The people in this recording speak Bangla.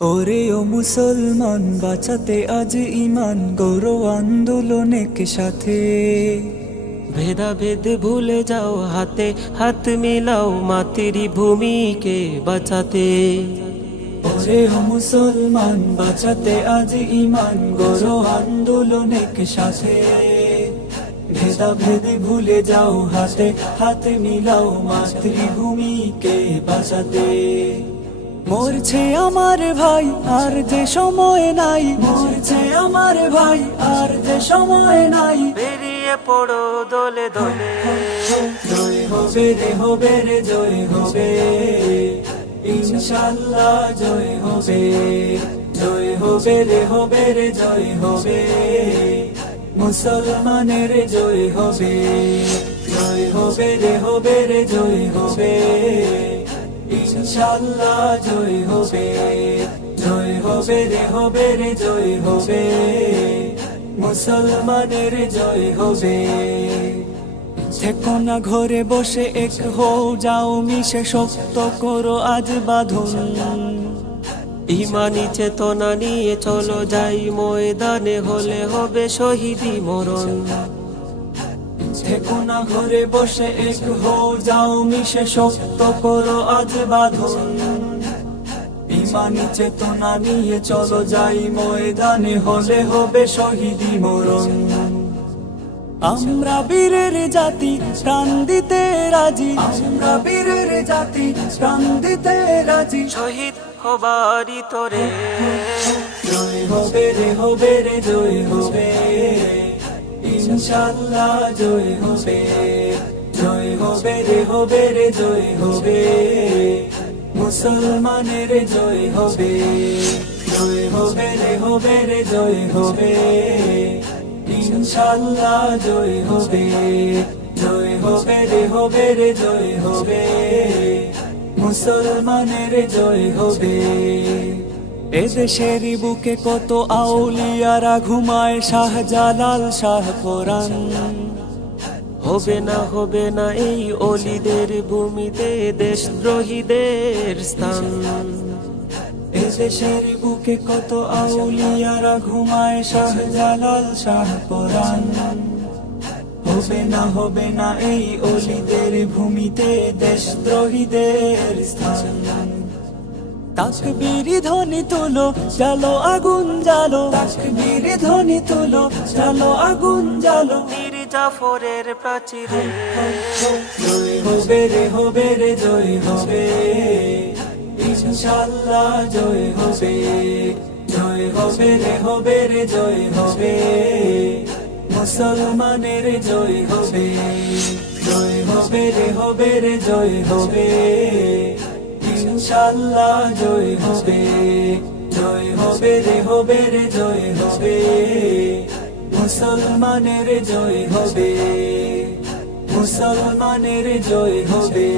ওরে ও মুসলমান, বাঁচাতে আজ ঈমান, গৌরব আন্দোলন একসাথে। ভেদাভেদ ভুলে যাও, হাতে হাত মিলাও, মাতৃভূমিকে বাঁচাতে। ওরে ও মুসলমান, বাঁচাতে আজ ঈমান, গৌরব আন্দোলন একসাথে। ভেদাভেদ ভুলে যাও, হাতে হাত মিলাও, মাতৃভূমিকে বাঁচাতে। মরছে আমার ভাই, আর যে সময় নাই, মরছে আমার ভাই, আর যে সময় নাই। বেরিয়ে পড়ো দলে দলে, জয় হবে রে, হবে রে, জয় হবে ইনশাআল্লাহ, জয় হবে। জয় হবে রে, হবে রে, জয় হবে মুসলমানের জয় হবে। জয় হবে রে, হবে রে, জয় হবে ইনশাআল্লাহ, জয় হবে। জয় হবে রে, হবে রে, জয় হবে মুসলমানের জয় হবে। থেকো না ঘরে বসে, এক হও, যাও মিশে, শক্ত করো আজ বাঁধন। ইমানি চেতনা নিয়ে চলো যাই ময়দানে, হলে হবে শহীদি মরণ। থেকো না ঘরে বসে, এক হও, যাও মিশে, শক্ত করো আজ বাঁধন। ইমানি চেতনা নিয়ে চলো যাই ময়দানে, হলে হবে শহীদি মরণ। আমরা বীরের জাতি, প্রাণ দিতে রাজি। আমরা বীরের জাতি, প্রাণ দিতে রাজি। শহীদ হবারি তোরে, জয় হবে রে, হবে রে, জয় হবে ইনশাআল্লাহ, জয় হবে। জয় হবে রে, হবে রে, জয় হবে মুসলমানের জয় হবে। জয় হবে রে, হবে রে, জয় হবে ইনশাআল্লাহ, জয় হবে। জয় হবে রে, হবে রে, জয় হবে মুসলমানের জয় হবে। এদেশের বুকে কত আউলিয়ারা ঘুমায়, শাহজালাল, শাহ পরাণ। হবে না এই অলিদের ভূমিতে দেশদ্রোহীদের স্থান। এদেশের বুকে কত আউলিয়ারা ঘুমায়, শাহজালাল, শাহ পরাণ। হবে না এই অলিদের ভূমিতে দেশদ্রোহীদের স্থান। তাকবীর ধ্বনি তুলো, জালো আগুন জালো। তাকবীর ধ্বনি তুলো, জালো আগুন জালো। মীর জাফরের প্রাচীরে, জয় হবে রে, হবে রে, জয় হবে ইনশাআল্লাহ, জয় হবে। জয় হবে রে, হবে রে, জয় হবে মুসলমানের জয় হবে। জয় হবে রে, হবে রে, জয় হবে ইনশাআল্লাহ, জয় হবে। জয় হবে রে, হবে রে, জয় হবে মুসলমানের জয় হবে। মুসলমানের জয় হবে।